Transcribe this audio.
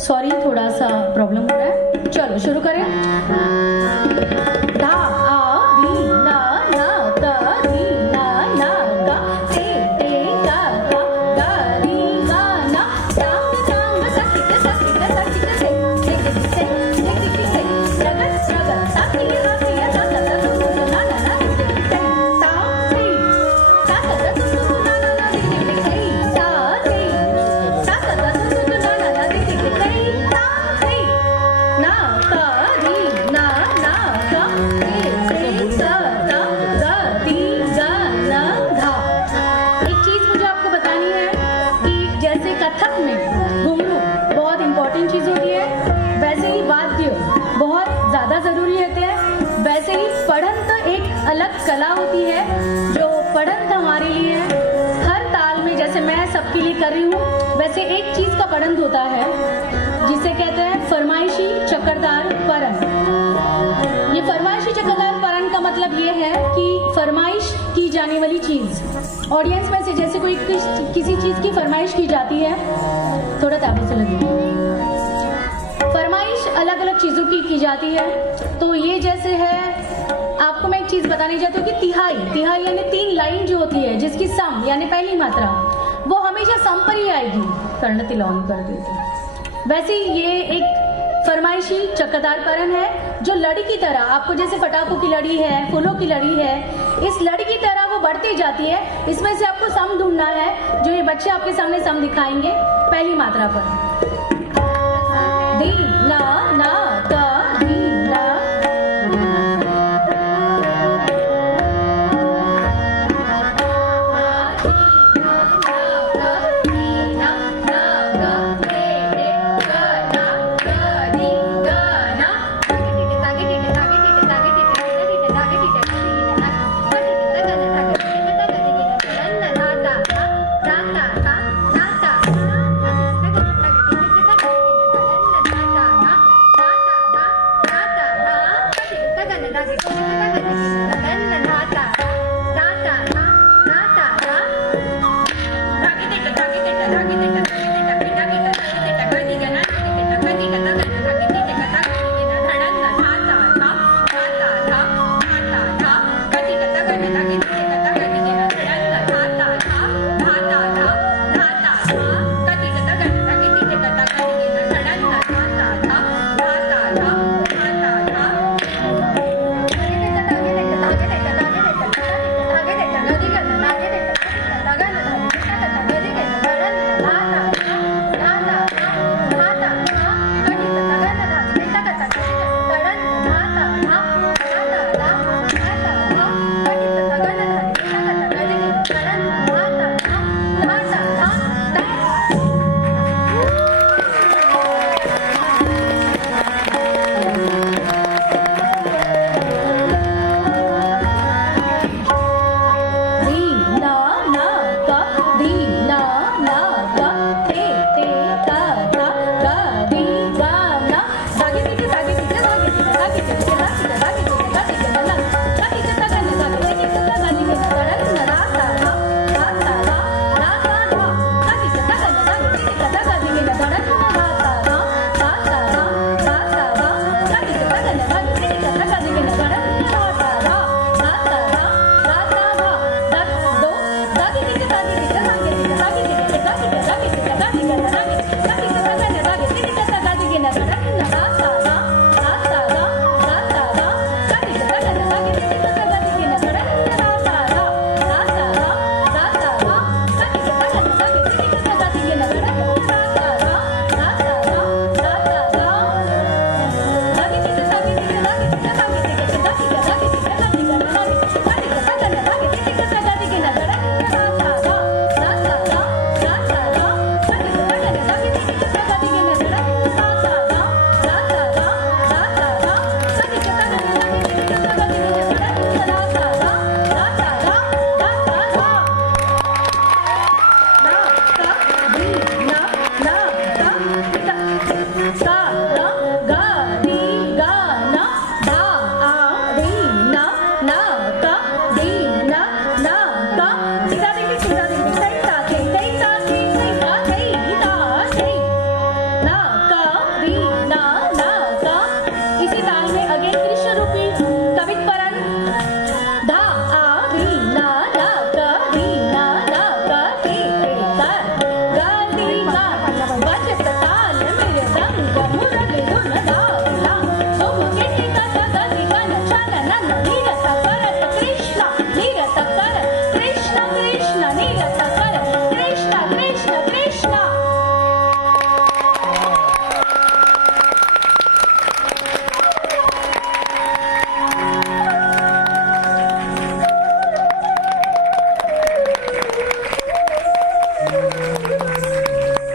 Sorry, थोड़ा सा problem हो रहा है। चलो शुरू करें। धा आ धी ना ना का धी ना ना का ते ते का का गा धी गा ना सांग सांग सखी के सखी के सखी के से से रगत रगत साथी हाथी सा सा सा तू ना ना ना से सा से सा सा तू ना ना ना से से सा से सा सा तू ना ना ना से से सा से ना का धी ना ना का ते सा सा गा धी गा ना धा। एक चीज मुझे आपको बतानी है कि जैसे कथक में घुंघरू बहुत इंपॉर्टेंट चीज होती है, वैसे ही वाद्य बहुत ज्यादा जरूरी रहते हैं, वैसे ही पढ़ंत एक अलग कला होती है जो पढ़ंत हमारे लिए है। हर ताल में जैसे मैं सबके लिए कर रही हूँ, वैसे एक चीज का पढ़ंत होता है जिसे कहते हैं फरमाइशी चक्रधार परन। ये फरमाइशी चक्रधार परन का मतलब ये है कि फरमाइश की जाने वाली चीज, ऑडियंस में से जैसे कोई किसी चीज की फरमाइश की जाती है, थोड़ा ताबे से लगे, फरमाइश अलग अलग चीजों की जाती है। तो ये जैसे है, आप आपको मैं एक चीज बताने चाहती हूँ कि तिहाई तिहाई यानी 3 लाइन जो होती है जिसकी सम यानी पहली मात्रा वो हमेशा सम पर ही आएगी। कर्ण तिलौन कर देते। वैसे ये एक फरमाइशी चक्करदार करण है जो लड़ी की तरह, आपको जैसे पटाखों की लड़ी है, फूलों की लड़ी है, इस लड़ी की तरह वो बढ़ती जाती है। इसमें से आपको सम ढूंढना है, जो ये बच्चे आपके सामने सम दिखाएंगे पहली मात्रा पर। दी ना ना